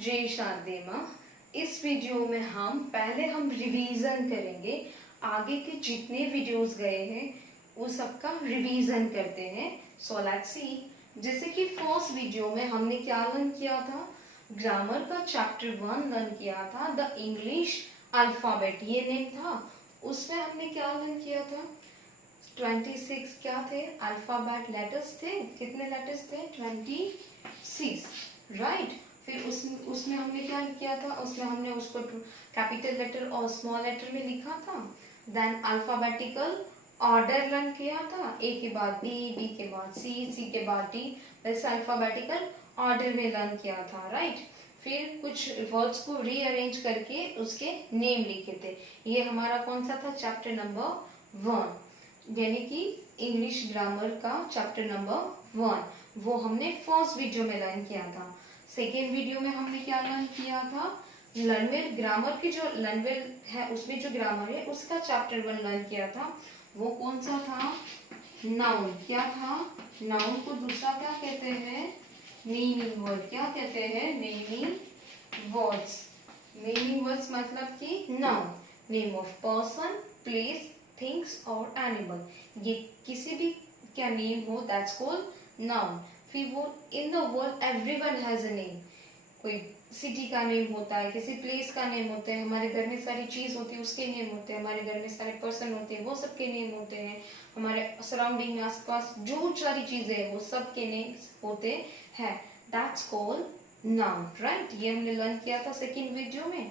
जय शारदे माँ। इस वीडियो में हम रिवीजन करेंगे। आगे के जितने वीडियोस गए हैं वो सबका रिवीजन करते हैं। So let's see. जैसे कि फर्स्ट वीडियो में हमने क्या लर्न किया था, ग्रामर का चैप्टर 1 लर्न किया था, द इंग्लिश अल्फाबेट ये नेम था। उसमें हमने क्या लर्न किया था, 26 क्या थे अल्फाबेट लेटर्स थे। कितने लेटर्स थे? 26, राइट। फिर उसमें हमने क्या किया था, उसमें हमने उसको कैपिटल लेटर और स्मॉल लेटर में लिखा था। देन अल्फाबेटिकल ऑर्डर लर्न किया था, ए के बाद बी, बी के बाद सी, सी के बाद डी, वैसे अल्फाबेटिकल ऑर्डर में लर्न किया था, राइट। फिर कुछ वर्ड्स को रीअरेंज करके उसके नेम लिखे थे। ये हमारा कौन सा था? चैप्टर नंबर 1, यानी कि इंग्लिश ग्रामर का चैप्टर नंबर 1। वो हमने फर्स्ट वीडियो में लर्न किया था। सेकेंड वीडियो में हमने क्या लर्न किया था, लर्नवेल ग्रामर की जो लर्नवेल है उसमें जो ग्रामर है उसका चैप्टर 1 लर्न किया था। वो कौन सा था? नाउन। क्या था? नाउन को दूसरा क्या कहते हैं? Naming word. क्या कहते हैं? Naming words. नेमिंग वर्ड्स मतलब कि noun, name of person, place, things और एनिमल। ये किसी भी क्या नेम हो, दैट्स कॉल्ड नाउन। फिर वो in the world everyone has a name. कोई सिटी का नेम होता है, किसी प्लेस का नेम होता है, हमारे घर में सारी चीज होती है उसके नेम होते हैं, हमारे घर में सारे पर्सन होते हैं वो सबके नेम होते हैं, हमारे सराउंडिंग में आसपास जो सारी चीजें हैं वो सबके नेम होते हैं। That's called noun, right. ये हमने लर्न किया था सेकेंड वीडियो में।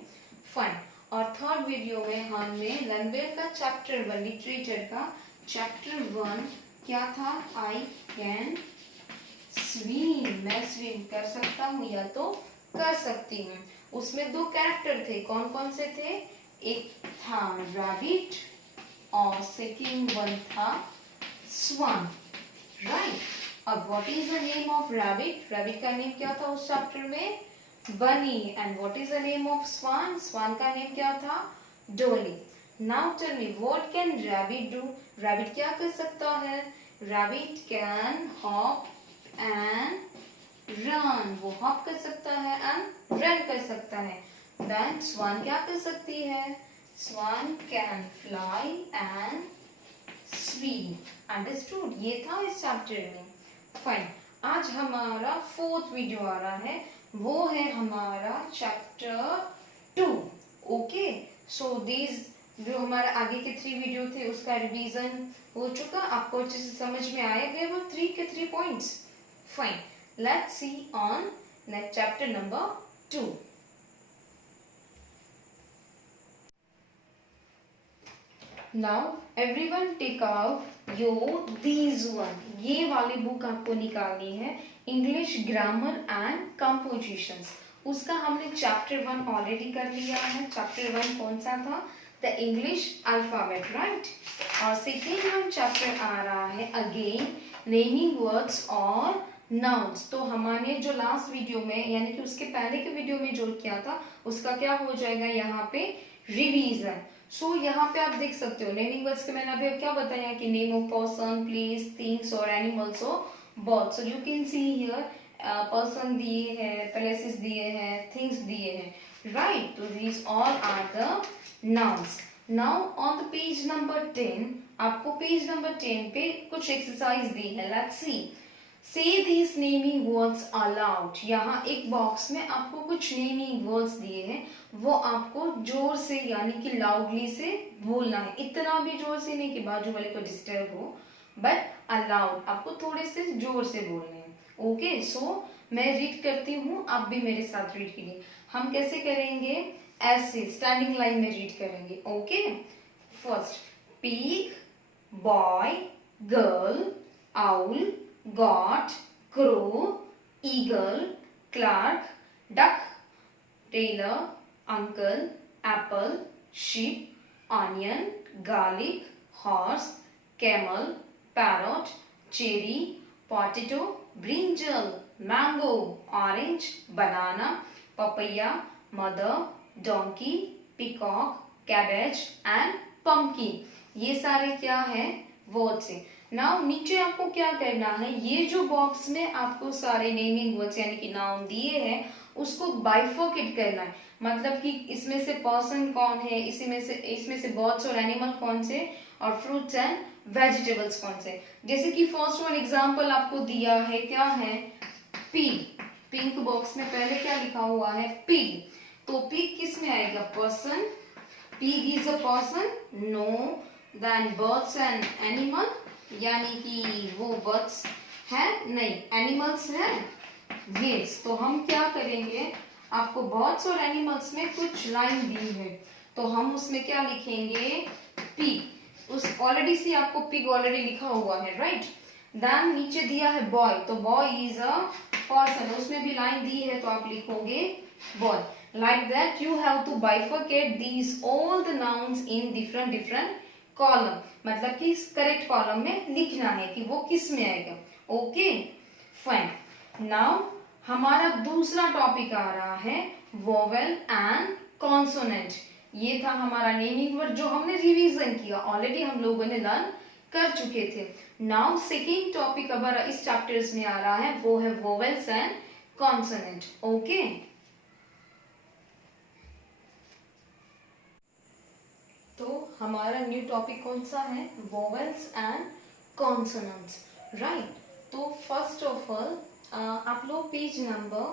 फाइन। और थर्ड वीडियो में हमने लर्नवेल का चैप्टर 1 लिटरेचर का चैप्टर 1 क्या था? I can swim. मैं स्विम कर सकता हूँ या तो कर सकती हूँ। उसमें दो कैरेक्टर थे, कौन कौन से थे? एक था रैबिट और सेकंड वन था स्वान, राइट। अब what is the name of rabbit? Rabbit का नेम क्या था उस चैप्टर में? Bunny. And what is the name of swan? Swan का नेम क्या था? Dolly. Now tell me what can rabbit do? Rabbit क्या कर सकता है? Rabbit can hop and run. वो हॉप कर सकता है एंड रन कर सकता है। देन स्वान क्या कर सकती है? Swan can fly and swim. Understood? ये था इस चैप्टर में। फाइन। आज हमारा फोर्थ वीडियो आ रहा है, वो है हमारा चैप्टर 2। ओके, सो दिस जो हमारा आगे के 3 वीडियो थे उसका रिवीजन हो चुका। आपको अच्छे से समझ में आया गए वो 3 के 3 points. Fine. Let's see on next chapter number 2. Now everyone take out your these one. ये वाली बुक आपको निकालनी है, इंग्लिश ग्रामर एंड कंपोजिशंस। उसका हमने चैप्टर 1 ऑलरेडी कर लिया है। चैप्टर 1 कौन सा था? The English alphabet, right. और सेकेंड वन चैप्टर आ रहा है अगेन नेमिंग वर्ड्स और नाउन्स। तो हमने जो लास्ट वीडियो में यानी कि उसके पहले के वीडियो में जो किया था उसका क्या हो जाएगा यहाँ पे? रिवीजन। सो यहाँ पे आप देख सकते हो नेमिंग वर्ड्स के मैंने अभी क्या बताया कि name of person, place, things और एनिमल्स और birds. So you can see here person दिए हैं, प्लेसेस दिए हैं, थिंग्स दिए हैं, राइट। तो these all are the nouns. Now on the page number 10 आपको पेज नंबर 10 पे कुछ एक्सरसाइज दी है। Let's C. Say these naming words aloud. यहाँ एक बॉक्स में आपको कुछ नेमिंग वर्ड्स दिए हैं, वो आपको जोर से यानी कि लाउडली से बोलना है। इतना भी जोर से नहीं कि बाजू वाले को डिस्टर्ब हो, बट अलाउड आपको थोड़े से जोर से बोलने हैं। ओके, सो मैं रीड करती हूँ, आप भी मेरे साथ रीड कीजिए। हम कैसे करेंगे? ऐसे स्टैंडिंग लाइन में रीड करेंगे। Okay, first pig, boy, girl, owl, goat, crow, eagle, clerk, duck, tailor, uncle, apple, sheep, onion, garlic, horse, camel, parrot, cherry, potato, brinjal, mango, orange, banana, papaya, mother, donkey, peacock, cabbage and pumpkin। ये सारे क्या है? Words है। Now नीचे आपको क्या करना है, ये जो बॉक्स में आपको सारे नेमिंग वर्ड्स यानी कि नाउन दिए हैं उसको बाइफर्केट करना है। मतलब कि इसमें से पर्सन कौन है, इसमें से बर्ड्स और एनिमल कौन से, और फ्रूट्स एंड वेजिटेबल्स कौन से। जैसे कि फर्स्ट वन एग्जांपल आपको दिया है, क्या है, पिग। पिंक बॉक्स में पहले क्या लिखा हुआ है, पिग। तो पिग किस में आएगा, person. Pig is a person, no. Then birds and animal, यानी कि वो बर्ड्स है नहीं, एनिमल्स है यस। तो हम क्या करेंगे, आपको बर्ड्स और एनिमल्स में कुछ लाइन दी है तो हम उसमें क्या लिखेंगे, पिग। उस ऑलरेडी सी आपको पिग ऑलरेडी लिखा हुआ है, राइट। देन नीचे दिया है बॉय, तो बॉय इज अ पर्सन, उसमें भी लाइन दी है तो आप लिखोगे boy. Like that you have to bifurcate these all the nouns in different different column, मतलब कि करेक्ट कॉलम में लिखना है कि वो किस में आएगा। Okay fine. नाउ हमारा दूसरा टॉपिक आ रहा है वोवेल एंड कॉन्सोनेंट। ये था हमारा नेमिंग वर्ड जो हमने रिवीजन किया, ऑलरेडी हम लोगों ने लर्न कर चुके थे। नाउ सेकेंड टॉपिक हमारा इस चैप्टर्स में आ रहा है, वो है वोवेल्स एंड कॉन्सोनेंट। ओके, तो हमारा न्यू टॉपिक कौन सा है, वोवेल्स एंड कॉन्सोनेंट्स, राइट। तो फर्स्ट ऑफ ऑल आप लोग पेज नंबर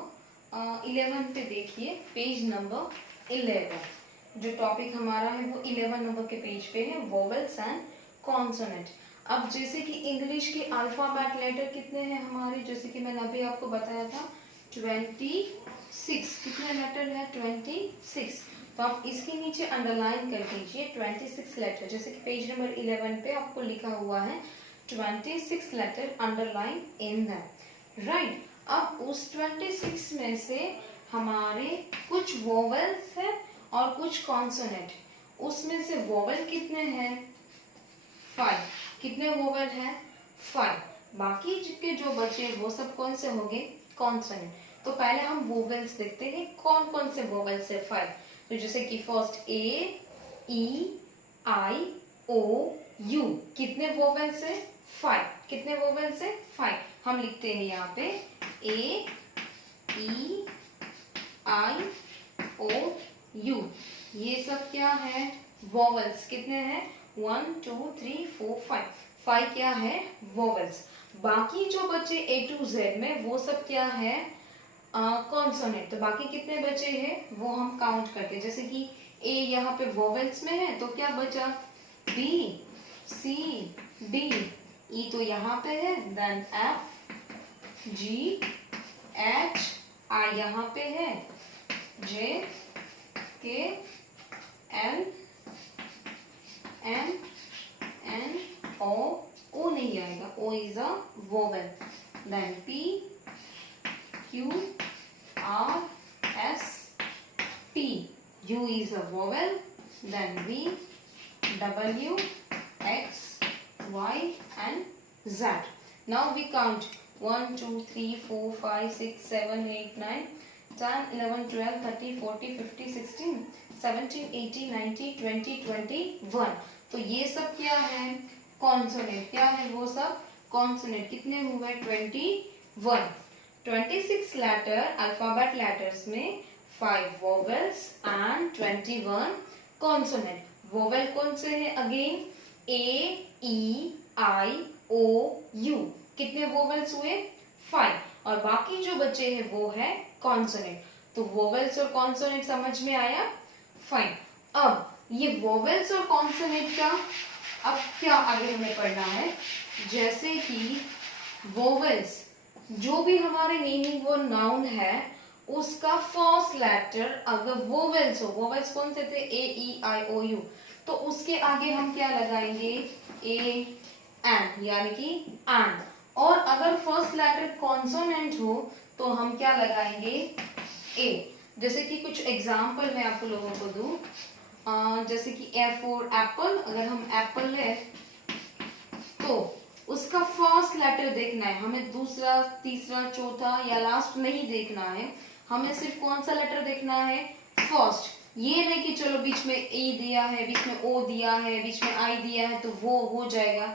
11 पे देखिए, पेज नंबर 11 जो टॉपिक हमारा है वो 11 नंबर के पेज पे है, वोवेल्स एंड कॉन्सोनेंट। अब जैसे कि इंग्लिश के अल्फाबेट लेटर कितने हैं हमारे, जैसे कि मैंने अभी आपको बताया था 26, कितने लेटर है 26। तो आप इसके नीचे अंडरलाइन कर दीजिए 26 लेटर, जैसे कि पेज नंबर 11 पे आपको लिखा हुआ है 26 letter underline in that, right. अब उस 26 में से हमारे कुछ वोवेल्स है और कुछ कॉन्सोनेंट, उसमें से वोवेल कितने हैं 5, कितने वोवेल है 5, बाकी के जो बचे वो सब कौन से होंगे, कॉन्सोनेंट। तो पहले हम वोवेल्स देखते हैं कौन कौन से वोवेल्स है 5। तो जैसे कि first A, E, I, O, U, कितने वोवेल्स है 5, कितने वोवेल्स है 5। हम लिखते हैं यहाँ पे ए, ई, आई, ओ, यू, ये सब क्या है वोवेल्स, कितने हैं 1 2 3 4 5, 5 क्या है वोवेल्स। बाकी जो बचे A to Z में वो सब क्या है कॉन्सोनेंट। तो बाकी कितने बचे हैं वो हम काउंट करते हैं, जैसे कि A यहाँ पे वोवेल्स में है तो क्या बचा B, C, D, E तो यहाँ पे है, then F, G, H, I यहाँ पे है, J, K, L, M, N, O नहीं आएगा, O is a vowel, then P, Q, R, S, T, U is a vowel, then V, W, X, Y and Z. Now we count 1 2 3 4 5 6 7 8 9 10 11 12 13 14 15 16 17 18 19 20 21। तो ये सब क्या है कॉन्सोनेंट, क्या है वो सब कॉन्सोनेंट। कितने हुए 21, 26 लेटर अल्फाबेट लेटर्स में 5 वोवेल्स एंड 21 कॉन्सोनेंट। वोवेल कौन से हैं again, A, E, I, O, U, कितने वोवेल्स हुए 5, और बाकी जो बचे हैं वो है कॉन्सोनेंट। तो वोवेल्स और कॉन्सोनेंट समझ में आया, फाइन। अब ये वोवेल्स और कॉन्सोनेंट का अब क्या आगे हमें पढ़ना है, जैसे कि वोवेल्स जो भी हमारे नेमिंग वो नाउन है उसका फर्स्ट लेटर अगर वोवेल्स हो, वोवेल्स कौन से थे ए, ई, आई, ओ, यू, तो उसके आगे हम क्या लगाएंगे ए, एन, यानी कि एंड। और अगर फर्स्ट लेटर कॉन्सोनेंट हो तो हम क्या लगाएंगे ए। जैसे कि कुछ एग्जाम्पल मैं आपको लोगों को दूं, जैसे कि ए फॉर एप्पल, अगर हम एप्पल है तो उसका फर्स्ट लेटर देखना है हमें, दूसरा तीसरा चौथा या लास्ट नहीं देखना है, हमें सिर्फ कौन सा लेटर देखना है फर्स्ट। ये नहीं कि चलो बीच में ए दिया है, बीच में ओ दिया है, बीच में आई दिया है तो वो हो जाएगा,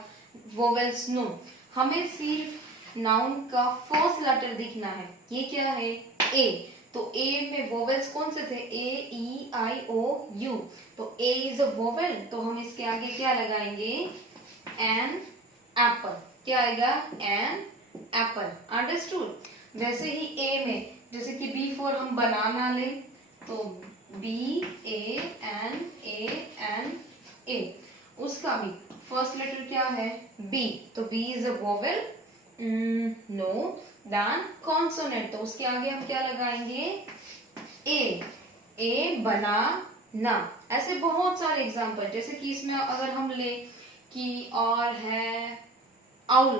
वोवेल्स नो, हमें सिर्फ नाउन का फर्स्ट लेटर दिखना है। ये क्या है? ए। तो ए में वोवेल्स कौन से थे? ए, ई, आई, ओ, यू। तो ए इज अ वोवेल, तो हम इसके आगे क्या लगाएंगे? An apple. क्या आएगा? An apple. अंडरस्टूड? वैसे ही ए में, जैसे कि बी फॉर हम बनाना लें, तो बी ए एन ए, उसका भी फर्स्ट लेटर क्या है? बी। तो B is a vowel. No. Then consonant, तो उसके आगे हम क्या लगाएंगे? ए बना ना। ऐसे बहुत सारे एग्जाम्पल, जैसे कि इसमें अगर हम ले कि और है आउल,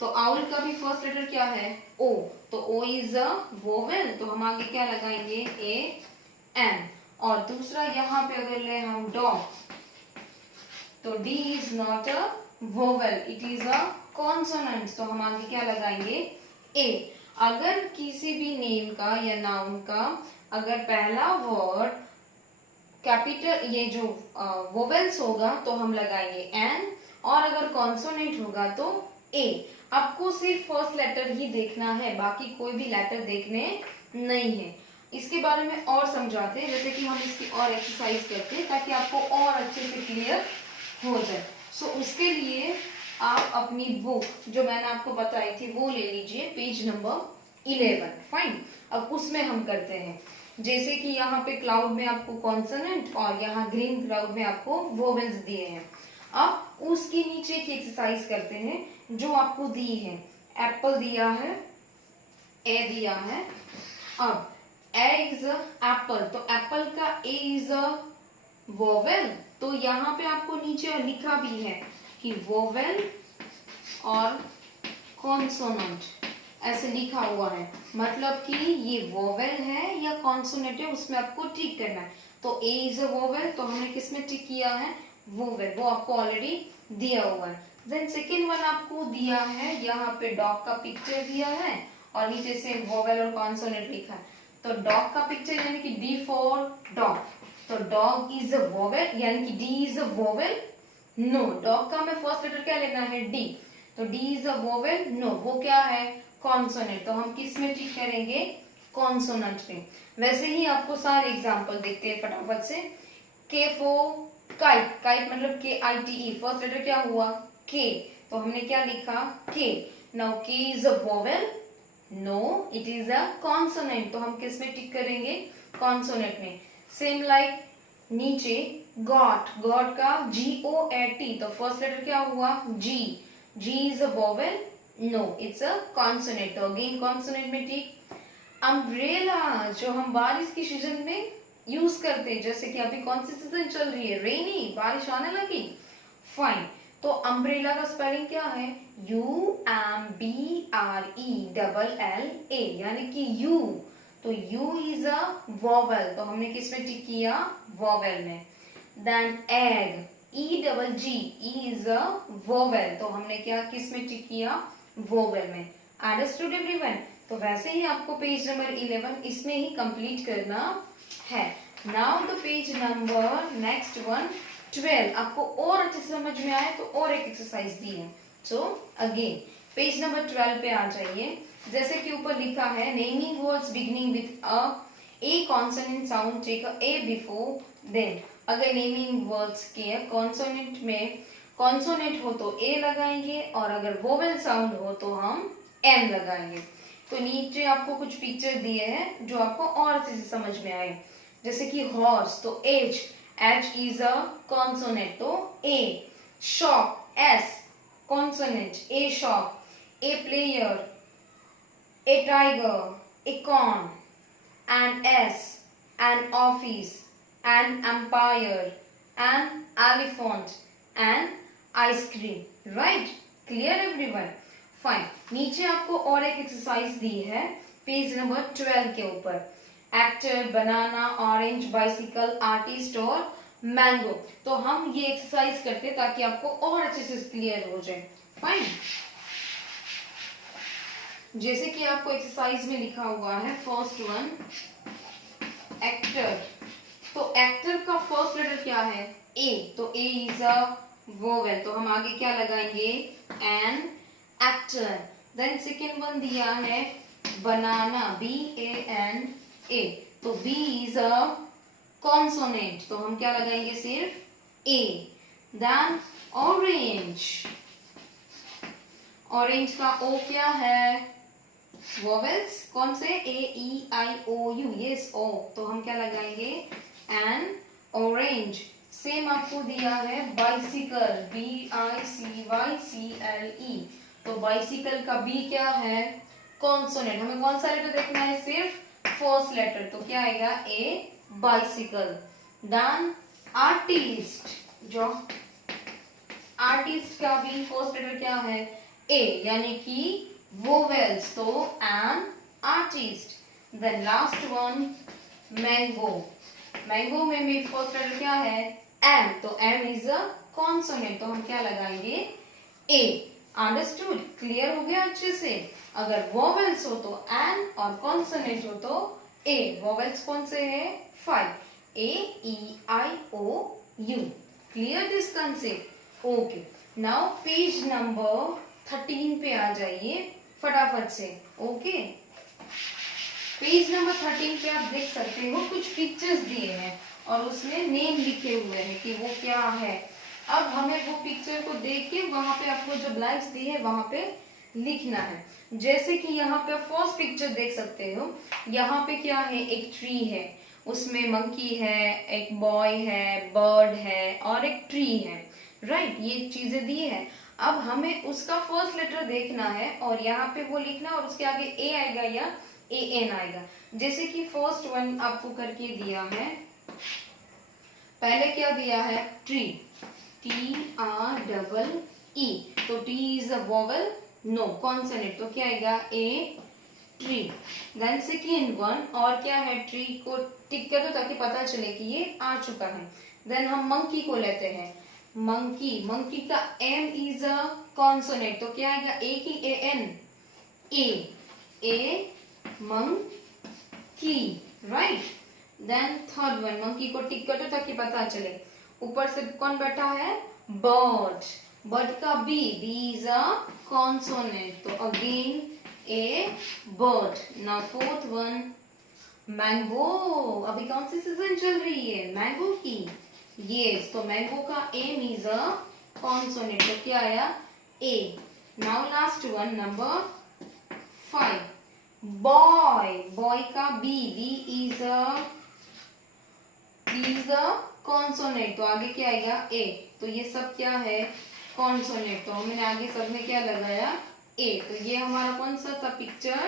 तो आउल का भी फर्स्ट लेटर क्या है? ओ। तो ओ इज अ वोवेल, तो हम आगे क्या लगाएंगे? A N. और दूसरा यहाँ पे अगर ले हम डॉग, तो D is not a vowel, it is a consonant, तो हम आगे क्या लगाएंगे? ए। अगर किसी भी नेम का या नाउन का अगर पहला वर्ड कैपिटल ये जो वोवेल्स होगा तो हम लगाएंगे एन, और अगर कॉन्सोनेंट होगा तो ए। आपको सिर्फ फर्स्ट लेटर ही देखना है, बाकी कोई भी लेटर देखने नहीं है। इसके बारे में और समझाते हैं, जैसे कि हम इसकी और एक्सरसाइज करते हैं ताकि आपको और अच्छे से क्लियर हो जाए। सो उसके लिए आप अपनी बुक जो मैंने आपको बताई थी वो ले लीजिए, पेज नंबर 11। फाइन। अब उसमें हम करते हैं, जैसे कि यहाँ पे क्लाउड में आपको कॉन्सोनेंट और यहाँ ग्रीन क्लाउड में आपको वोवेल्स दिए हैं। अब उसके नीचे की एक्सरसाइज करते हैं जो आपको दी है। एप्पल दिया है, ए दिया है। अब ए इज एप्पल, तो एप्पल का ए इज अ वोवेल, तो यहाँ पे आपको नीचे लिखा भी है कि वोवेल और कॉन्सोनेंट, ऐसे लिखा हुआ है, मतलब कि ये वोवेल है या कॉन्सोनेंट है, उसमें आपको टिक करना है। तो ए इज अ वोवेल, तो हमने किसमें टिक किया है? वोवेल, वो आपको ऑलरेडी दिया हुआ है। देन सेकेंड वन आपको दिया है, यहाँ पे डॉग का पिक्चर दिया है और नीचे से वोवेल और कॉन्सोनेंट लिखा है। तो डॉग का पिक्चर यानी कि डी फॉर डॉग, तो डॉग इज अ वोवेल यानी कि D is a vowel. No, dog का हमें फर्स्ट लेटर क्या लेना है? डी। तो D is a vowel. No, वो क्या है? कॉन्सोनेंट, तो हम किस में टिक करेंगे? कॉन्सोनेंट में। वैसे ही आपको सारे एग्जांपल देखते हैं फटाफट से। के फॉर काइट, काइट मतलब K I T E, first letter क्या हुआ? के, तो हमने क्या लिखा? K. Now K is a vowel. No, it is a consonant, तो हम किस में टिक करेंगे? कॉन्सोनेंट में। सेम लाइक नीचे गॉट, गॉट का GOAT, तो फर्स्ट लेटर क्या हुआ? G. G is a vowel. No, it's a consonant, तो अगेन कॉन्सोनेंट में टिक। अम्ब्रेला, जो हम बारिश की सीजन में यूज करते हैं, जैसे कि अभी कौन सी सीजन चल रही है? रेनी, बारिश आने लगी। फाइन। तो अम्ब्रेला का स्पेलिंग क्या है? UMBRELLA, यानी कि यू। तो यू इज अ वोवेल, तो हमने किस में टिक किया? वोवेल में। Then egg, EGG, E is a vowel, तो हमने क्या किस में टिक किया? वोवेल में। Understood everyone? तो वैसे ही आपको पेज नंबर 11 इसमें ही कंप्लीट करना है। Now the page number next one 12, आपको और अच्छे से समझ में आए तो और एक एक्सरसाइज दी है। सो अगेन पेज नंबर 12 पे आ जाइए। जैसे कि ऊपर लिखा है, naming words beginning with a consonant sound take a a before then. अगर नेमिंग वर्ड्स के कॉन्सोनेंट में कॉन्सोनेंट हो तो ए लगाएंगे, और अगर वोवेल साउंड हो तो हम एन लगाएंगे। तो नीचे आपको कुछ पिक्चर दिए हैं जो आपको और अच्छे से समझ में आए। जैसे कि हॉर्स, तो H, H is a consonant, तो a. Shop, S, consonant, a shop. A player, a tiger, a corn. An S, an office, an empire, an elephant, an ice cream. Right? Clear everyone? Fine. नीचे आपको और एक exercise दी है page number 12 के ऊपर। Actor, बनाना, orange, bicycle, artist और mango. तो हम ये एक्सरसाइज करते हैं ताकि आपको और अच्छे से क्लियर हो जाए। फाइन। जैसे कि आपको एक्सरसाइज में लिखा हुआ है फर्स्ट वन, एक्टर, तो एक्टर का फर्स्ट लेटर क्या है? ए, तो ए इज अ वोवेल, तो हम आगे क्या लगाएंगे, an actor. Then second one दिया है बनाना, BANA, तो B इज अ कॉन्सोनेंट, तो हम क्या लगाएंगे, सिर्फ A। देन ऑरेंज, ऑरेंज का O क्या है, वोवेल्स कौन से, AEIOU, यस O, तो हम क्या लगाएंगे, एन ऑरेंज। सेम आपको दिया है बाइसिकल, BICYCLE, तो बाइसिकल का B क्या है, कॉन्सोनेंट। हमें कौन सा लेटर देखना है, सिर्फ फर्स्ट लेटर, तो क्या आएगा, A, बाइसिकल। डन। आर्टिस्ट, जो आर्टिस्ट का भी फर्स्ट लेटर क्या है, A, यानी कि वोवेल्स, तो an artist. Then last one mango, mango में भी फर्स्ट लेटर क्या है, M, तो M इज अ कॉन्सोनेंट, तो हम क्या लगाएंगे, A। अंडरस्टूड, क्लियर हो गया अच्छे से। अगर वोवेल्स हो तो N और कॉन्सोनेंट हो तो A। वोवेल्स कौन से है, 5, AEIOU। Clear this concept, okay. Now page number 13 पे आ जाइए फटाफट से, ओके। पेज नंबर 13 पे आप देख सकते हो कुछ पिक्चर्स दिए हैं और उसमें नेम लिखे हुए हैं कि वो क्या है। अब हमें वो पिक्चर को देख के वहां पे आपको जो ब्लैंक्स दिए है वहां पे लिखना है। जैसे कि यहाँ पे फर्स्ट पिक्चर देख सकते हो, यहाँ पे क्या है, एक ट्री है, उसमें मंकी है, एक बॉय है, बर्ड है और एक ट्री है, राइट, ये चीजें दी है। अब हमें उसका फर्स्ट लेटर देखना है और यहाँ पे वो लिखना और उसके आगे ए आएगा या AN आएगा। जैसे कि फर्स्ट वन आपको करके दिया है, पहले क्या दिया है, ट्री, TREE, तो T is a vowel, no consonant, तो क्या आएगा, A, tree. Then second one, और क्या है, ट्री को टिक कर दो ताकि पता चले कि ये आ चुका है। देन हम मंकी को लेते हैं, मंकी, मंकी का M इज अ कॉन्सोनेंट, तो क्या आएगा, A की AN, A monkey, right. Then third one, monkey को टिक कर दो ताकि पता चले। ऊपर से कौन बैठा है, बर्ड, बर्ड का B इज अ कॉन्सोनेंट, तो again A, bird. Now fourth one, mango, अभी कौन सी सीजन चल रही है, मैंगो की, यस, तो मैंगो का M इज अ कॉन्सोनेंट, तो क्या आया, A। Now last one number 5, boy, boy का B इज अ कॉन्सोनेंट, तो आगे क्या आएगा, A, तो ये सब क्या है, कॉन्सोनेंट, तो हमने आगे सब में क्या लगाया, A। तो ये हमारा कौन सा था, पिक्चर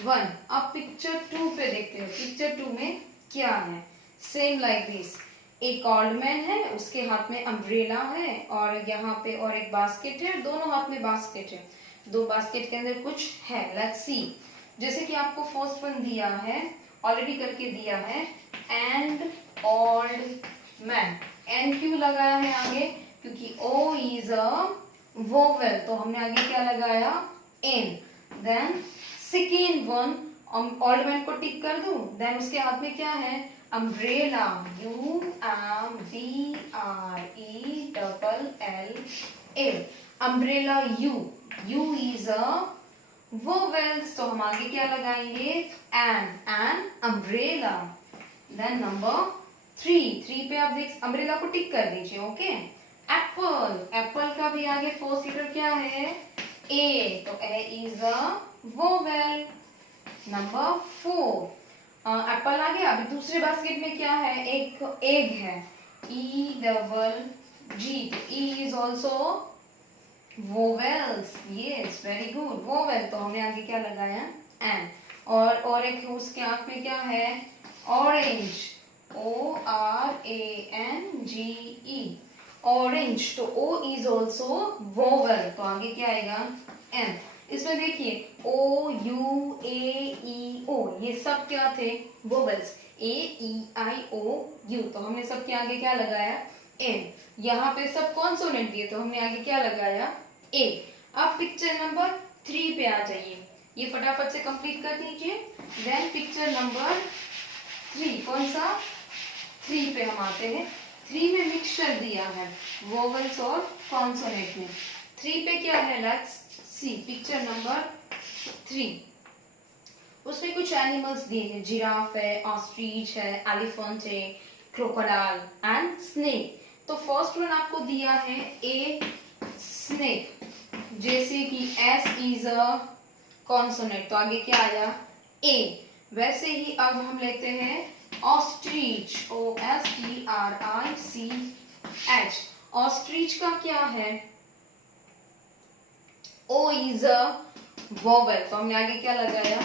1। अब पिक्चर 2 पे देखते हैं, पिक्चर 2 में क्या है, सेम लाइक दिस, एक ऑर्डमैन है, उसके हाथ में अम्ब्रेला है और यहाँ पे और एक बास्केट है, दोनों हाथ में बास्केट है, दो बास्केट के अंदर कुछ है, लेट्स सी। जैसे कि आपको फर्स्ट वन दिया है, ऑलरेडी करके दिया है, एंड ओल्ड मैन, एन क्यों लगाया है आगे, क्योंकि O इज अ वोवेल, तो हमने आगे क्या लगाया, an. Then second one, old man को टिक कर दूं, देन उसके हाथ में क्या है, umbrella, UMBRELL, umbrella, U is a vowels, तो हम आगे क्या लगाएंगे, एन अम्ब्रेला। देन नंबर 3 पे आप देख, अम्ब्रेला को टिक कर दीजिए, ओके। एप्पल, एप्पल का भी आगे फर्स्ट लेटर क्या है, A, तो A is a vowel. Number 4, apple आ गया। अभी दूसरे बास्केट में क्या है, एक एग है, EGG, E is also vowels, yes, very good, vowel, तो हमने आगे क्या लगाया, एन। और एक उसके आंख में क्या है, ऑरेंज, ORANGE, ऑरेंज, तो O इज ऑल्सो वोवेल, तो आगे क्या आएगा, M। इसमें देखिए OUAEO, ये सब क्या थे, वोवेल्स, AEIOU, तो हमने सब के आगे क्या लगाया, M। यहाँ पे सब कॉन्सोनेंट दिए, तो हमने आगे क्या लगाया, A। अब पिक्चर नंबर 3 पे आ जाइए, ये फटाफट से कंप्लीट कर दीजिए। देन पिक्चर नंबर 3, कौन सा, 3 पे हम आते हैं। 3 में मिक्सचर दिया है वोवेल्स और कॉन्सोनेंट में। 3 पे क्या है, लेट्स सी पिक्चर नंबर 3। उसमें कुछ एनिमल्स दिए हैं, जिराफ है, ऑस्ट्रिच है, एलिफेंट है, क्रोकोडाइल एंड स्नेक। तो फर्स्ट वन आपको दिया है ए स्नेक, जैसे कि एस इज अ कॉन्सोनेंट तो आगे क्या आया ए। वैसे ही अब हम लेते हैं ऑस्ट्रिच, OSTRICH। ऑस्ट्रिच का क्या है, ओ इज अ वोवेल तो हमने आगे क्या लगाया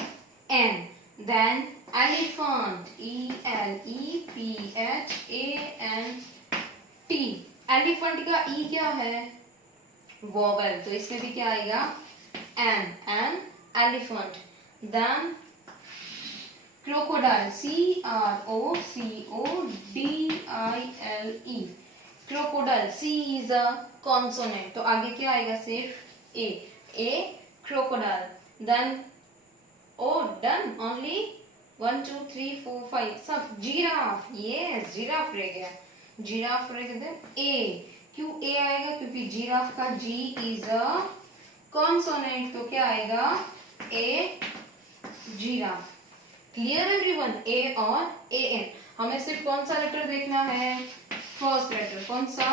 an. Then elephant, ELEPHANT। Elephant का ई क्या है, वोवेल तो इसमें भी क्या आएगा an elephant. Then crocodile, CROCODILE crocodile, C is a consonant तो आगे क्या आएगा सिर्फ a crocodile. Then O done, only 1 2 3 4 5 सब। जिराफ, यस जिराफ रह गया, जिराफ रह गया। ए, क्यों ए आएगा, क्योंकि जिराफ का जी इज अ कॉन्सोनेंट तो क्या आएगा ए जिराफ। क्लियर एवरीवन, ए और ए एन। हमें सिर्फ कौन सा लेटर देखना है, फर्स्ट लेटर। कौन सा,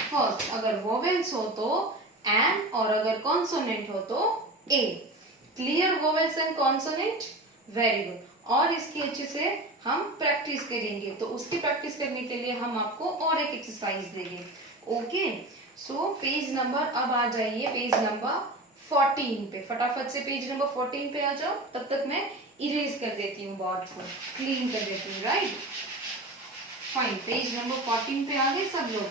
फर्स्ट। अगर वोवेल्स हो तो एन और अगर कॉन्सोनेंट हो तो a. Clear vowels and consonant, very good. और इसकी अच्छे से हम प्रैक्टिस करेंगे, तो उसकी प्रैक्टिस करने के लिए हम आपको और एक एक्सरसाइज देंगे। ओके, सो पेज नंबर, अब आ जाइए पेज नंबर 14 पे। फटाफट से पेज नंबर 14 पे आ जाओ, तब तक मैं इरेज कर देती हूँ बोर्ड को, क्लीन कर देती हूँ। Right, fine. पेज नंबर 14 पे आ गए सब लोग।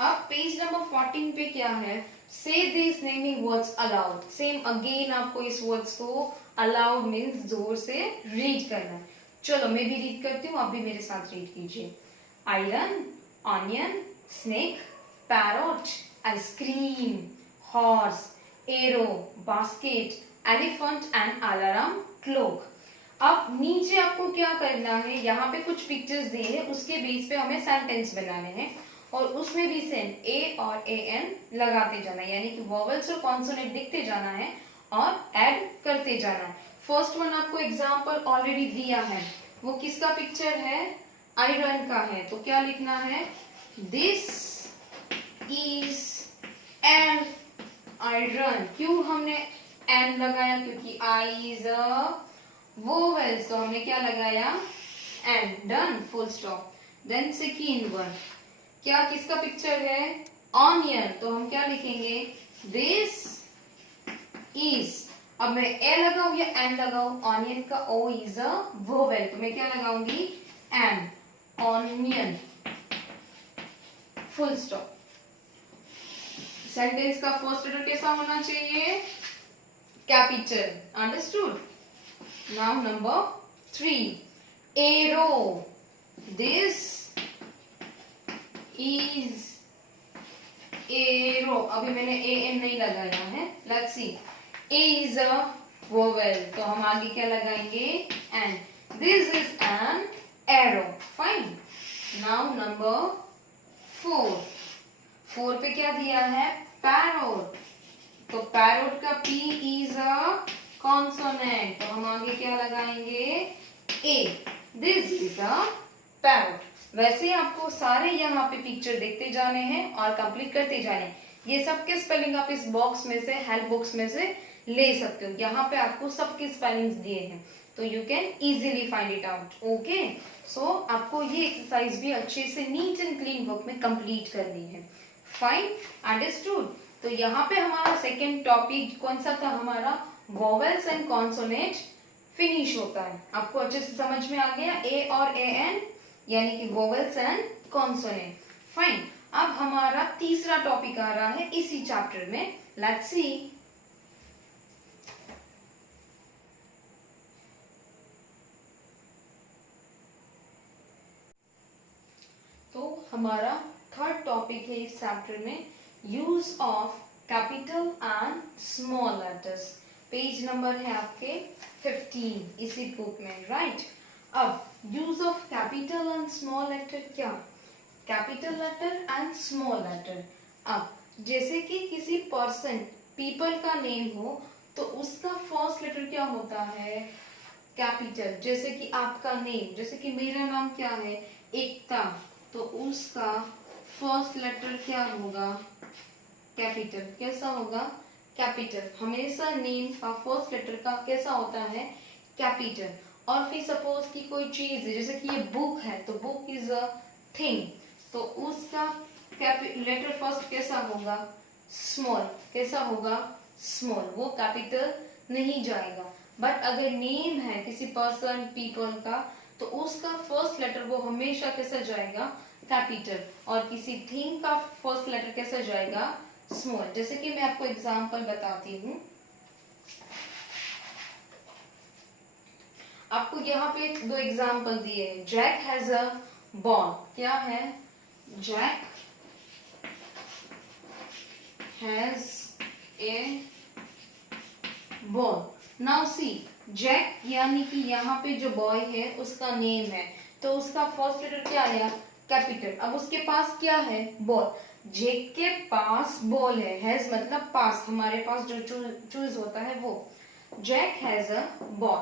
अब पेज नंबर 14 पे क्या है, से this naming words allowed. Same again आपको इस वर्ड्स को अलाउड मीन्स जोर से रीड करना है। चलो मैं भी रीड करती हूँ, आप भी मेरे साथ रीड कीजिए। Iron, onion, snake, parrot, ice cream, horse, arrow, basket, elephant and alarm clock. अब नीचे आपको क्या करना है, यहाँ पे कुछ पिक्चर्स दिए हैं, उसके बेस पे हमें सेंटेंस बनाने हैं और उसमें भी सेम ए और ए एन लगाते जाना है, यानी कि वोवेल्स और कॉन्सोनेंट दिखते जाना है और ऐड करते जाना है। फर्स्ट वन आपको एग्जांपल ऑलरेडी दिया है, वो किसका पिक्चर है, आयरन का है। तो क्या लिखना है, दिस इज एन आयरन। क्यों हमने एन लगाया, क्योंकि आई इज अ वोवेल्स तो हमने क्या लगाया an. Done, full stop. Then second one, क्या किसका पिक्चर है, ऑनियन तो हम क्या लिखेंगे, दिस इज। अब मैं ए लगाऊं या एन लगाऊं, ऑनियन का ओ इज अ वोवेल तो मैं क्या लगाऊंगी an, onion, full stop. Sentence का फर्स्ट लेटर कैसा होना चाहिए, capital, understood. Now number 3, arrow, this is arrow. अभी मैंने ए एन नहीं लगाया है, let's see. A is a vowel तो हम आगे क्या लगाएंगे an. This is an arrow, fine. Now number 4 पे क्या दिया है, पैरोट तो पैरोट का पी इज अ कॉन्सोनेंट तो हम आगे क्या लगाएंगे a. This is a parrot. वैसे ही आपको सारे यहाँ पे पिक्चर देखते जाने हैं और कंप्लीट करते जाने हैं। ये सबके स्पेलिंग आप इस बॉक्स में से, हेल्प बॉक्स में से ले सकते हो। यहाँ पे आपको सबके स्पेलिंग्स दिए हैं तो you can easily find it out. Okay, so आपको ये एक्सरसाइज भी अच्छे से नीट एंड क्लीन वर्क में कंप्लीट करनी है। Fine, understood. तो यहाँ पे हमारा सेकेंड टॉपिक कौन सा था, हमारा वोवेल्स एंड कॉन्सोनेंट फिनिश होता है। आपको अच्छे से समझ में आ गया, ए और ए एन यानी कि वोवेल्स एंड कॉन्सोनेंट। फाइन, अब हमारा तीसरा टॉपिक आ रहा है इसी चैप्टर में, लेट्स सी। तो हमारा थर्ड टॉपिक है इस चैप्टर में, use of capital and small letters. Page number है आपके 15 इसी बुक में, राइट। अब use of capital and small letter क्या? Capital letter and small letter. अब जैसे कि किसी पर्सन पीपल का नेम हो तो उसका फर्स्ट लेटर क्या होता है? कैपिटल। जैसे कि आपका नेम, जैसे कि मेरा नाम क्या है? एकता, तो उसका फर्स्ट लेटर क्या होगा? कैपिटल। कैसा होगा? कैपिटल। हमेशा नेम का फर्स्ट लेटर का कैसा होता है? कैपिटल। और फिर सपोज कि कोई चीज है, जैसे कि ये बुक है, तो बुक इज अ थिंग, तो उसका लेटर फर्स्ट कैसा होगा? स्मॉल। कैसा होगा? स्मॉल। वो कैपिटल नहीं जाएगा। बट अगर नेम है किसी पर्सन पीपल का, तो उसका फर्स्ट लेटर वो हमेशा कैसा जाएगा? कैपिटल। और किसी थिंग का फर्स्ट लेटर कैसा जाएगा? स्मॉल। जैसे कि मैं आपको एग्जांपल बताती हूँ। आपको यहाँ पे दो एग्जांपल दिए हैं। Jack has a ball. क्या है? Jack has a ball. Now see, Jack यानी कि यहाँ पे जो बॉय है उसका नेम है, तो उसका फर्स्ट लेटर क्या आया? कैपिटल। अब उसके पास क्या है? बॉल। जैक के पास बॉल है। हैज मतलब पास, हमारे पास जो चूज होता है वो। जैक हैज अ बॉल,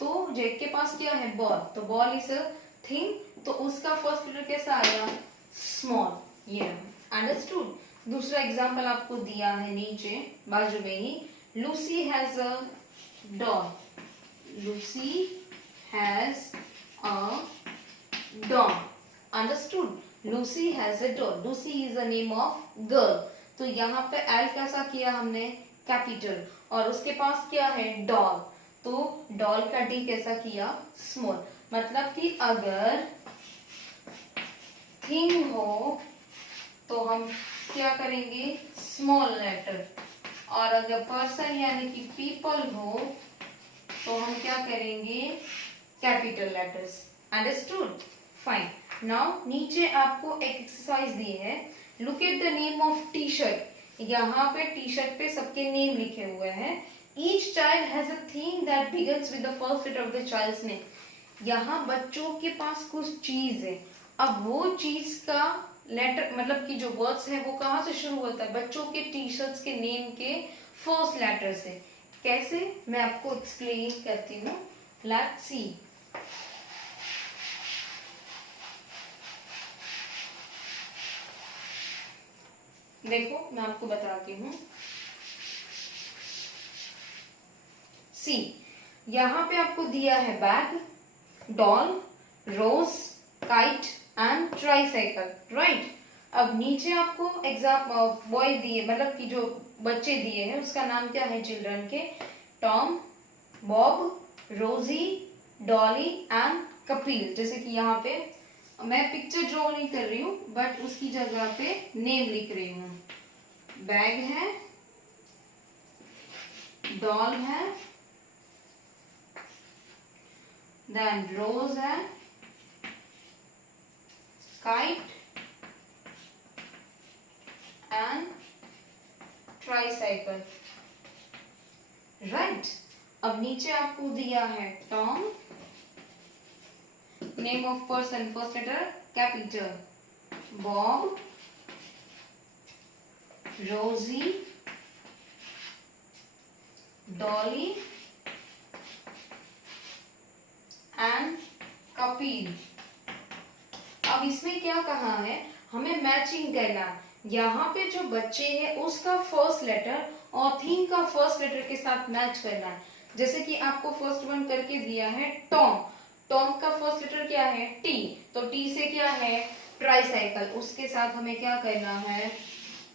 तो जैक के पास क्या है? बॉल। तो बॉल इज अ थिंग, तो उसका फर्स्ट लेटर कैसा आएगा? स्मॉल। ये अंडरस्टूड। दूसरा एग्जांपल आपको दिया है नीचे बाजू में ही। Lucy has a dog. Lucy has a dog. Understood. Lucy has a dog. Lucy is a name of girl, तो यहाँ पे एल कैसा किया हमने? कैपिटल। और उसके पास क्या है? डॉग, तो डॉल का डी कैसा किया? स्मॉल। मतलब कि अगर थिंग हो तो हम क्या करेंगे? Small letter. और अगर पर्सन यानी कि पीपल हो तो हम क्या करेंगे? Capital letters. Understood? Fine. Now नीचे आपको एक एक्सरसाइज दी है। Look at the name of T shirt. यहाँ पे टी शर्ट पे सबके नेम लिखे हुए हैं। Each child has a thing that begins with the first letter of the child's name. यहाँ बच्चों के पास कुछ चीज है। अब वो चीज का लेटर मतलब कि जो वर्ड्स है वो कहाँ से शुरू होता है? बच्चों के टी शर्ट्स के नेम के फर्स्ट लेटर से। कैसे? मैं आपको एक्सप्लेन करती हूँ। Let's see. देखो मैं आपको बताती हूँ। सी, यहाँ पे आपको दिया है bag, doll, rose, kite and tricycle. Right. अब नीचे आपको एग्जाम बॉय दिए, मतलब कि जो बच्चे दिए हैं उसका नाम क्या है चिल्ड्रन के? Tom, Bob, Rosie, Dolly and Kapil. जैसे कि यहाँ पे मैं पिक्चर ड्रॉ नहीं कर रही हूँ बट उसकी जगह पे नेम लिख रही हूँ। बैग है, डॉल है, देन रोज है, काइट एंड ट्राईसाइकिल। राइट। अब नीचे आपको दिया है Tom, name of person first letter capital, Bob, Rosie, Dolly and Kapil. अब इसमें क्या कहा है? हमें मैचिंग करना है। यहाँ पे जो बच्चे हैं उसका फर्स्ट लेटर और थिंग का फर्स्ट लेटर के साथ मैच करना है। जैसे कि आपको फर्स्ट वन करके दिया है टॉम। टॉम का फर्स्ट लेटर क्या है? टी, तो टी से क्या है? ट्राईसाइकिल। उसके साथ हमें क्या करना है?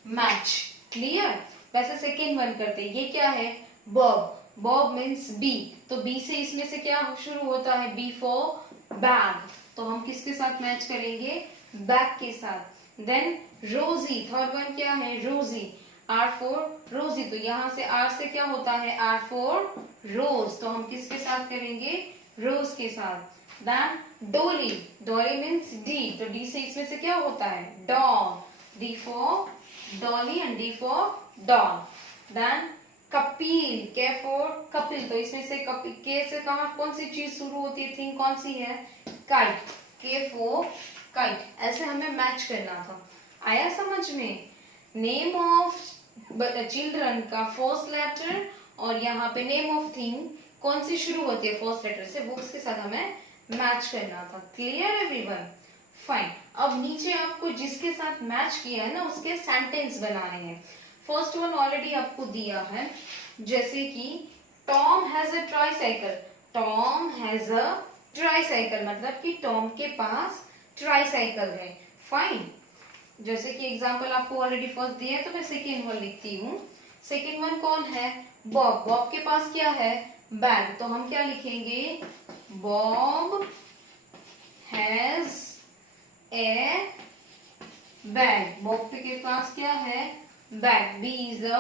मैच। क्लियर? वैसे सेकेंड वन करते हैं। ये क्या है? बॉब। बॉब मीन्स बी, तो बी से इसमें से क्या शुरू होता है? बी फॉर बैग, तो हम किसके साथ मैच करेंगे? बैग के साथ। देन रोजी, थर्ड वन क्या है? रोजी, आर फॉर रोजी, तो यहाँ से आर से क्या होता है? आर फॉर रोज, तो हम किसके साथ करेंगे? रोज के साथ। देन डोली, डोली मीन्स डी, तो डी से इसमें से क्या होता है? Dog, D for Dolly and D for dog. Then Kapil, K for Kapil, तो इसमें से कपिल, के से कहा कौन सी चीज शुरू होती है? थिंग कौन सी है? काइट, के फॉर काइट, ऐसे हमें मैच करना था। आया समझ में? नेम ऑफ चिल्ड्रन का फर्स्ट लेटर और यहाँ पे नेम ऑफ थिंग कौन सी शुरू होती है फर्स्ट लेटर से, वो उसके साथ हमें मैच करना था। Clear everyone? फाइन। अब नीचे आपको जिसके साथ मैच किया है ना उसके सेंटेंस बनाने हैं। फर्स्ट वन ऑलरेडी आपको दिया है, जैसे कि Tom has a tricycle. Tom has a tricycle मतलब कि टॉम के पास ट्राईसाइकिल है। फाइन। जैसे कि एग्जांपल आपको ऑलरेडी फर्स्ट दिया है तो मैं सेकेंड वन लिखती हूँ। सेकेंड वन कौन है? बॉब। बॉब के पास क्या है? बैग। तो हम क्या लिखेंगे? Bob has a bag. Bob के पास क्या है? Bag. B is a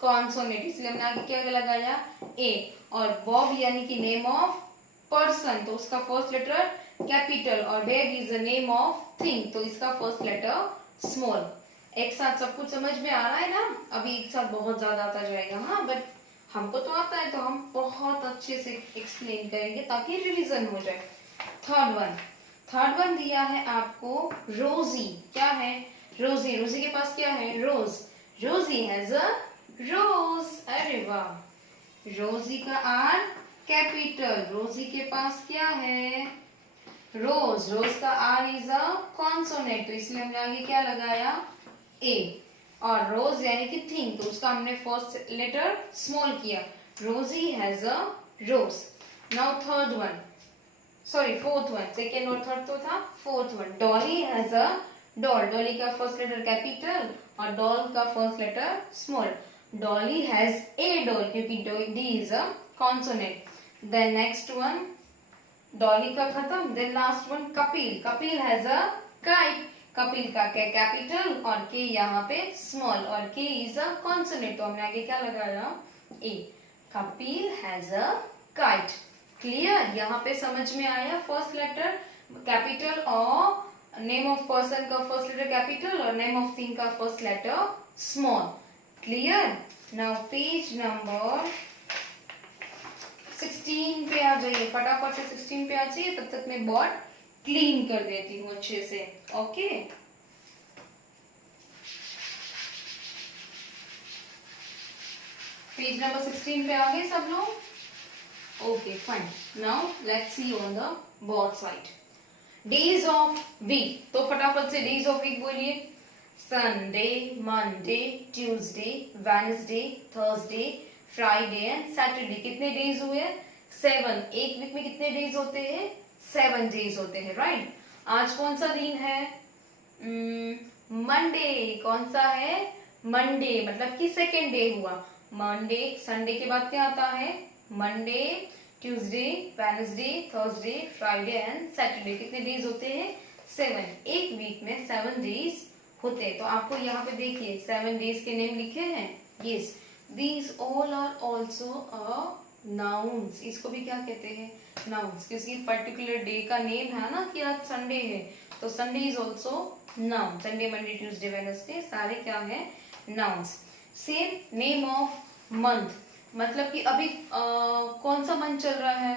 consonant, इसलिए हमने आगे क्या लगाया? ए। और बॉब यानी कि नेम ऑफ पर्सन, तो उसका फर्स्ट लेटर कैपिटल, और bag is the name of thing, तो इसका फर्स्ट लेटर स्मॉल। एक साथ सब कुछ समझ में आ रहा है ना? अभी एक साथ बहुत ज्यादा आता जाएगा, हाँ, बट हमको तो आता है तो हम बहुत अच्छे से एक्सप्लेन करेंगे ताकि रिवीजन हो जाए। थर्ड वन, थर्ड वन दिया है आपको रोजी। क्या है? रोजी। रोजी के पास क्या है? रोज। रोजी हैज अ रोज। अरे वाह। रोजी का आर कैपिटल। रोजी के पास क्या है? रोज। रोज का आर इज अ कॉन्सोनेंट, तो इसलिए हमने आगे क्या लगाया? ए। और रोज यानी कि थिंग, तो उसका हमने फर्स्ट लेटर स्मॉल किया। Rosie has a rose. Now third one, sorry fourth one, second और थर्ड तो था, fourth one, Dolly has a doll. Dolly का फर्स्ट लेटर कैपिटल और डॉल का first letter small. Dolly has a doll, क्योंकि D is a consonant. Then next one, Dolly का खत्म। Then last one Kapil. Kapil has a kite. Kapil का K capital और के यहाँ पे स्मॉल, और के इज अ कॉन्सोनेंट, तो हमने आगे क्या लगाया? A. Kapil has a kite. Clear? यहाँ पे समझ में आया? फर्स्ट लेटर कैपिटल और नेम ऑफ पर्सन का फर्स्ट लेटर कैपिटल और नेम ऑफ थिंग का first letter small. Clear? Now page number 16 पे आ जाइए, फटाफट से 16 पे आ जाइए, तब तक मैं बोर्ड क्लीन कर देती हूँ अच्छे से। ओके, पेज नंबर 16 पे आ गए सब लोग? Okay fine. Now let's see on the board side. Days of week, तो फटाफट से डेज ऑफ वीक बोलिए। Sunday, Monday, Tuesday, Wednesday, Thursday, Friday and Saturday. कितने डेज हुए? 7। एक वीक में कितने डेज होते हैं? 7 डेज होते हैं, राइट? आज कौन सा दिन है? मंडे। कौन सा है? मंडे, मतलब कि सेकेंड डे हुआ। मंडे, संडे के बाद क्या आता है? Monday, Tuesday, Wednesday, Thursday, Friday and Saturday. कितने डेज होते हैं? 7। एक वीक में 7 डेज होते हैं। तो आपको यहाँ पे देखिए 7 डेज के नेम लिखे हैं। Yes, these all are also a nouns. इसको भी क्या कहते हैं? नाउन्स, क्योंकि पर्टिकुलर डे का नेम है ना कि आज संडे है, तो Sunday is also noun. Sunday, Monday, Tuesday, Wednesday सारे क्या है? Nouns. Same name of month, मतलब कि अभी कौन सा मंथ चल रहा है?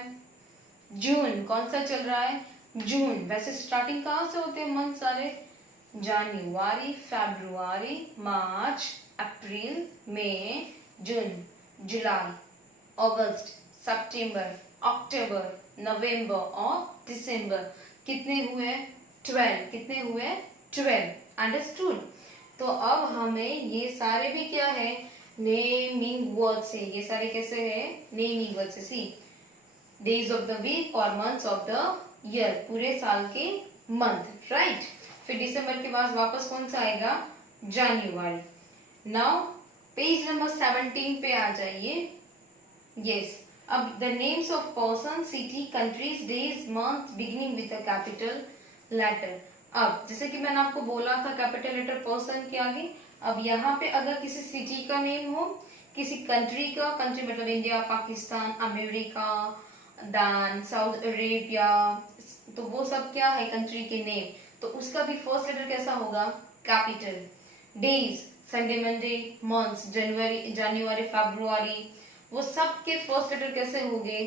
जून। कौन सा चल रहा है? जून। वैसे स्टार्टिंग कहाँ से होते हैं मंथ सारे? जनवरी, फरवरी, मार्च, अप्रैल, मई, जून, जुलाई, अगस्त, सितंबर, अक्टूबर, नवंबर और दिसंबर। कितने हुए? 12। कितने हुए? 12। अंडरस्टूड? तो अब हमें ये सारे भी क्या है? नेमिंग वर्ड्स है। ये सारे कैसे है? नेमिंग वर्ड्स है। सी, डेज ऑफ द वीक और मंथ्स ऑफ द ईयर, पूरे साल के मंथ, राइट? फिर दिसंबर के बाद वापस कौन सा आएगा? जनवरी। नाउ पेज नंबर 17 पे आ जाइए। Yes. अब the names of person, city, countries, days, month beginning with a capital letter. अब जैसे कि मैंने आपको बोला था कैपिटल लेटर पर्सन के आगे, अब यहाँ पे अगर किसी सिटी का नेम हो, किसी कंट्री का, कंट्री मतलब इंडिया, पाकिस्तान, अमेरिका, दान, साउथ अरेबिया, तो वो सब क्या है? कंट्री के नेम, तो उसका भी फर्स्ट लेटर कैसा होगा? Capital. Days, Sunday, Monday, months, January, February, वो सब के फर्स्ट लेटर कैसे होंगे?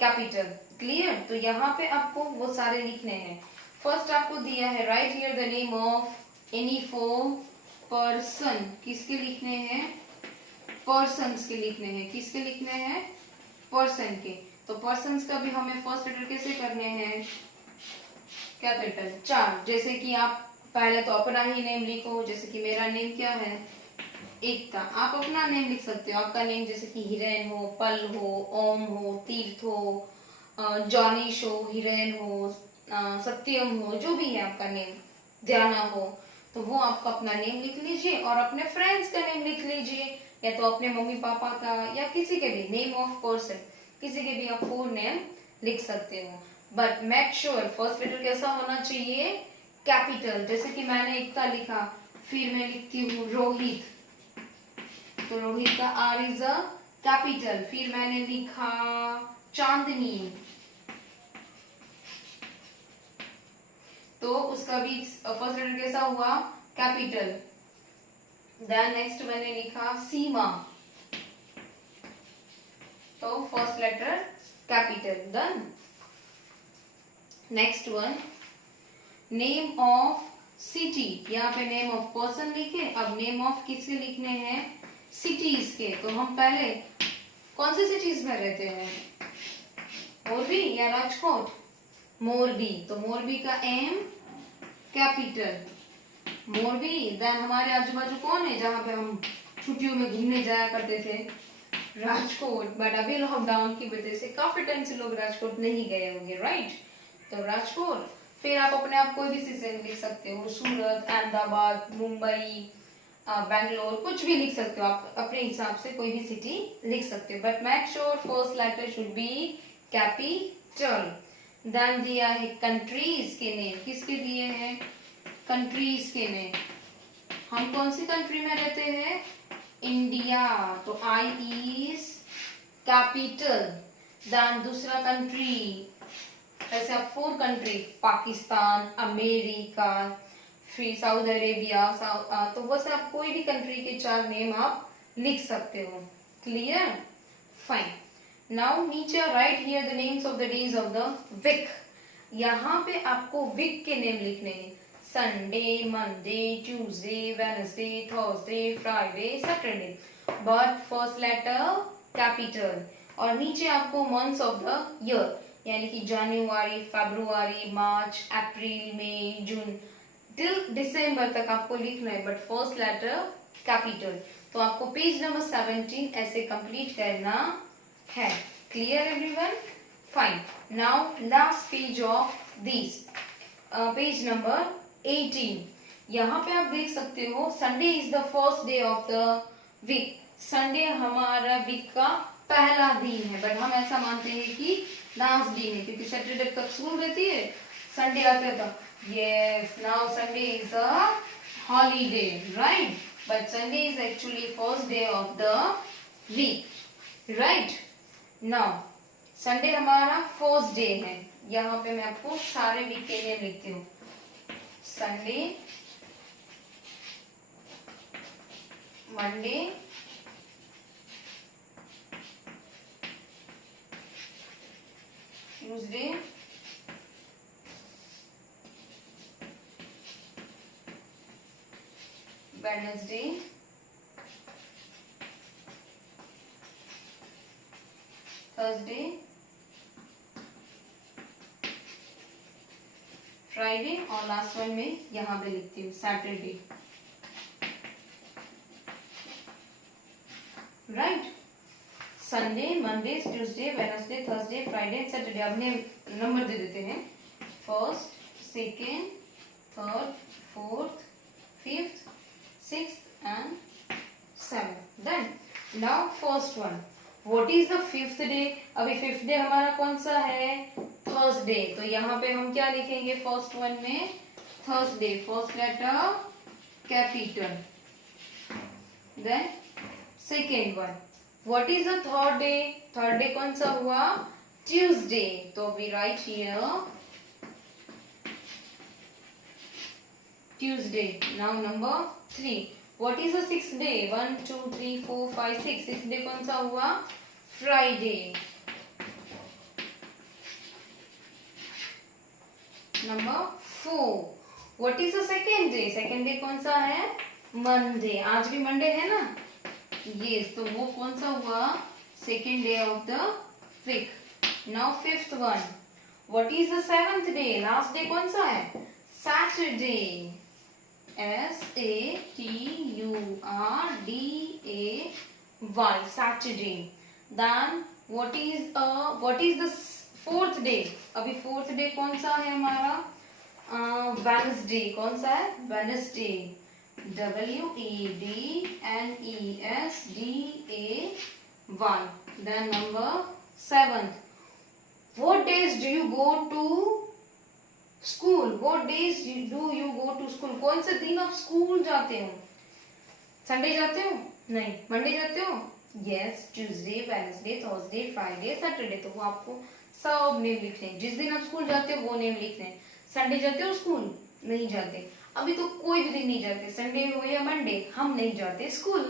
कैपिटल। क्लियर? तो यहाँ पे आपको वो सारे लिखने हैं। फर्स्ट आपको दिया है right here the name of any four person. किसके लिखने हैं? पर्सन्स के लिखने हैं। किसके लिखने हैं? पर्सन के। तो पर्सन्स का भी हमें फर्स्ट लेटर कैसे करने हैं? कैपिटल 4। जैसे कि आप पहले तो अपना ही नेम लिखो, जैसे कि मेरा नेम क्या है? एकता। आप अपना नेम लिख सकते हो। आपका नेम जैसे कि हिरेन हो, पल हो, ओम हो, तीर्थ हो, जॉनिश हो, हिरेन हो, सत्यम हो, जो भी है आपका नेम, ध्याना हो, तो वो आपका अपना नेम लिख लीजिए और अपने फ्रेंड्स का नेम लिख लीजिए, या तो अपने मम्मी पापा का या किसी के भी नेम ऑफ पर्सन, किसी के भी आप फोर नेम लिख सकते हो। But make sure first letter कैसा होना चाहिए? कैपिटल। जैसे कि मैंने एकता लिखा, फिर मैं लिखती हूँ रोहित, तो रोहित का आर इज अ कैपिटल। फिर मैंने लिखा चांदनी, तो उसका भी फर्स्ट लेटर कैसा हुआ? कैपिटल। देन नेक्स्ट मैंने लिखा सीमा, तो first letter capital. Done. Next one name of city. यहाँ पे नेम ऑफ पर्सन लिखे, अब नेम ऑफ किसके लिखने हैं? सिटीज के। तो हम पहले कौन सी सिटीज में रहते हैं? मोरबी या राजकोट? मोरबी। तो मोरबी का एम कैपिटल, मोरबी। देन हमारे आजू बाजू कौन है जहाँ पे हम छुट्टियों में घूमने जाया करते थे? राजकोट। बट अभी लॉकडाउन की वजह से काफी टाइम से लोग राजकोट नहीं गए होंगे, राइट? तो राजकोट। फिर आप अपने आप कोई भी सिटी लिख सकते हो, सूरत, अहमदाबाद, मुंबई, बैंगलोर, कुछ भी लिख सकते हो आप अपने हिसाब से, कोई भी सिटी लिख सकते हो। But make sure first letter should be capital. Then दिया है कंट्रीज के नेम। किसके दिए हैं? कंट्रीज के नेम। हम कौन सी कंट्री में रहते हैं? इंडिया, तो आई इज कैपिटल। देन दूसरा कंट्री, ऐसे आप फोर कंट्री, पाकिस्तान, अमेरिका, फिर सऊदी अरेबिया, तो वैसे आप कोई भी कंट्री के 4 नेम आप लिख सकते हो। क्लियर? फाइन। नाउ नीचे right here the names of the days of the week. यहाँ पे आपको वीक के नेम लिखने हैं। Sunday, Monday, Tuesday, Wednesday, Thursday, Friday, Saturday. But first letter capital. और नीचे आपको मंथ्स ऑफ द ईयर, यानी कि जनवरी, फरवरी, मार्च, अप्रैल, मई, जून टिल दिसंबर तक आपको लिखना है, बट फर्स्ट लेटर कैपिटल। तो आपको पेज नंबर 17 ऐसे कंप्लीट करना है। Clear everyone? Fine. Now last page of this, page number 18। यहाँ पे आप देख सकते हो Sunday is the first day of the week. Sunday हमारा वीक का पहला दिन है, बट हम ऐसा मानते हैं कि लास्ट डे है, क्योंकि सैटरडे तक स्कूल रहती है, संडे आते तक। Yes, now Sunday is a holiday, right? But Sunday is actually first day of the week, right? Now, Sunday हमारा first day है। यहाँ पे मैं आपको सारे वीक के नेम लिखती हूँ। Sunday, Monday, Tuesday, Wednesday, Thursday, Friday, और लास्ट वन में यहाँ पे लिखती हूँ Saturday, right? Sunday, Monday, Tuesday, Wednesday, Thursday, Friday, Saturday. अपने नंबर दे देते हैं, first, second, third, fourth, fifth, sixth and seventh. Then now first one, what is the fifth day? अभी फिफ्थ डे हमारा कौन सा है? थर्सडे। तो यहाँ पे हम क्या लिखेंगे फर्स्ट वन में? Thursday, first letter capital. Then second one, what is the third day? Third day कौन सा हुआ? ट्यूसडे। तो we write here Tuesday. Now number 3. What is the sixth day? 1, 2, 3, 4, 5, 6. Sixth day कौन सा हुआ? Friday. Number 4. What is the second day? Second day कौन सा है? मंडे. आज भी मंडे है ना? यस. तो वो कौन सा हुआ? Second day of the week. Now fifth one. What is the seventh day? Last day कौन सा है? Saturday. SATURDAY. Saturday. Then what is the fourth day? अभी fourth day कौन सा है हमारा? Wednesday. कौन सा है? Wednesday. WEDNESDAY. Then number 7. What days do you go to school? What days do you go to school? कौन से दिन आप स्कूल जाते हो? संडे जाते हो? नहीं. मंडे जाते हो? Yes. Tuesday, Wednesday, Thursday, Friday, Saturday. तो वो आपको सब नेम लिखने हैं. जिस दिन आप स्कूल जाते हो वो नेम लिखने हैं. संडे जाते हो स्कूल? नहीं जाते. अभी तो कोई भी दिन नहीं जाते. संडे हो या मंडे, हम नहीं जाते school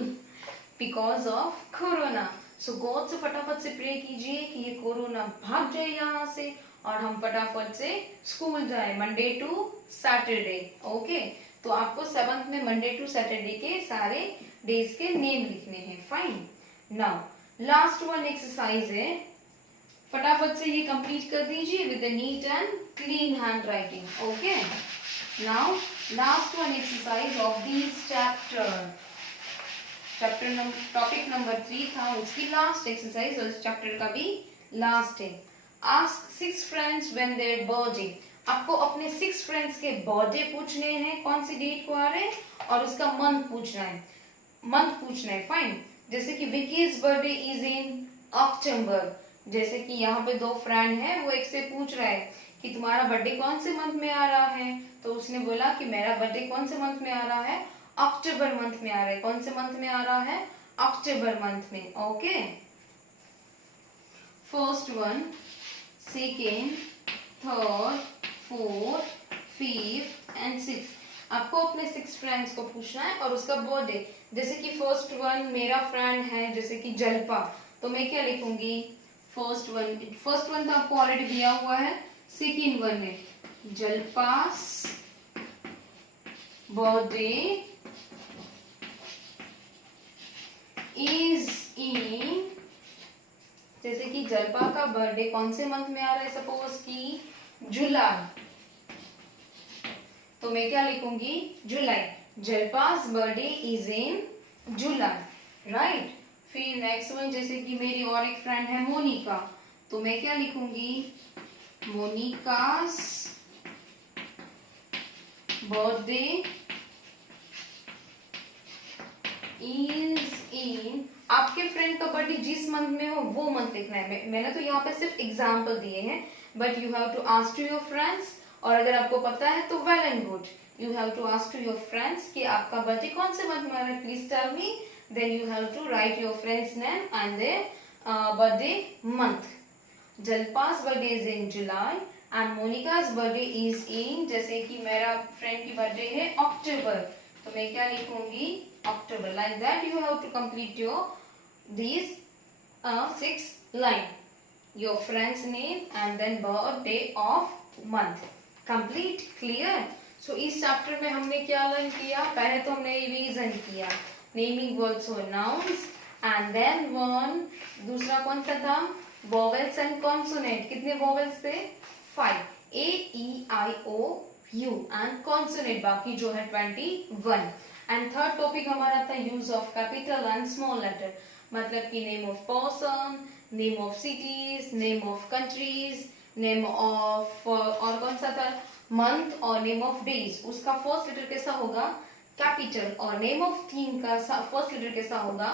because of corona. So God से फटाफट से प्रे कीजिए कि ये कोरोना भाग जाए यहाँ से और हम फटाफट से स्कूल जाए. Monday to Saturday. ओके. तो आपको 7th में मंडे टू सैटरडे के सारे डेज के नेम लिखने हैं. Fine. Now last one exercise है. फटाफट से ये कंप्लीट कर दीजिए with NEET and clean hand writing. Okay. Now last one exercise of this topic number 3 था. उसकी लास्ट एक्सरसाइज और इस चैप्टर का भी लास्ट है. Ask 6 friends when their birthday. आपको अपने 6 फ्रेंड्स के बर्थडे पूछने हैं. कौन सी डेट को आ रहे हैं और उसका मंथ पूछना है. फाइन. जैसे कि विकीज बर्थडे इज इन अक्टूबर. जैसे कि यहाँ पे 2 फ्रेंड हैं, वो एक से पूछ रहा है कि तुम्हारा बर्थडे कौन से मंथ में आ रहा है. तो उसने बोला कि मेरा बर्थडे कौन से मंथ में आ रहा है? अक्टूबर मंथ में आ रहा है. कौन से मंथ में आ रहा है? अक्टूबर मंथ में. Okay. First one, second, third, fourth, fifth and six. आपको अपने 6 फ्रेंड्स को पूछना है और उसका बर्थडे. जैसे कि फर्स्ट वन मेरा फ्रेंड है जैसे कि जलपा. तो मैं क्या लिखूंगी? फर्स्ट वन तो आपको ऑलरेडी दिया हुआ है. सेकेंड वन है जलपास बर्थडे इज इन. जैसे कि जलपा का बर्थडे कौन से मंथ में आ रहा है? सपोज कि जुलाई. तो मैं क्या लिखूंगी? July. Jalpa's birthday is in July. Right. फिर नेक्स्ट वन, जैसे कि मेरी और एक फ्रेंड है मोनिका. तो मैं क्या लिखूंगी? मोनिकास बर्थडे इज इन. आपके फ्रेंड का बर्थडे जिस मंथ में हो वो मंथ लिखना है. मैंने तो यहाँ पे सिर्फ एग्जाम्पल दिए हैं, but you have to ask to your friends. और अगर आपको पता है तो well and good. You have to ask to your friends कि आपका बर्थडे कौन से मंथ में आ रहा है. Please tell me. Then you have to write your friends name and their birthday month. Jalpa's birthday is in July and Monica's birthday is in. जैसे कि मेरा फ्रेंड की बर्थडे है अक्टूबर. तो मैं क्या लिखूंगी? October. Like that you have to complete these 6 line. Your friend's name and then birthday of month. Complete. Clear? So इस चैप्टर में हमने क्या लर्न किया? पहले तो हमने रिवीजन किया. Naming words or nouns. And then दूसरा कौन सा था? Vowels and consonant. कितने vowels थे? 5. A, E, I, O, U and consonant बाकी जो है 21. एंड थर्ड टॉपिक हमारा था use of capital and small letter. मतलब कि name of person, name of cities, name of countries, name of और कौन सा था? मंथ और नेम ऑफ डेज. उसका फर्स्ट लेटर कैसा होगा? कैपिटल. और नेम ऑफ थीम का फर्स्ट लेटर कैसा होगा?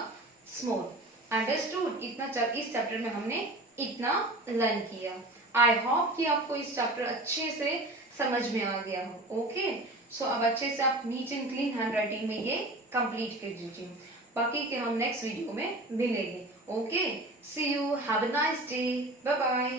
स्मॉल. अंडरस्टूड? इतना इस चैप्टर में हमने इतना लर्न किया. आई होप कि आपको इस चैप्टर अच्छे से समझ में आ गया हो. ओके. सो अब अच्छे से आप NEET and clean hand writing में ये कंप्लीट कर दीजिए. बाकी के हम नेक्स्ट वीडियो में मिलेंगे. Okay. See you. Have a nice day. Bye bye.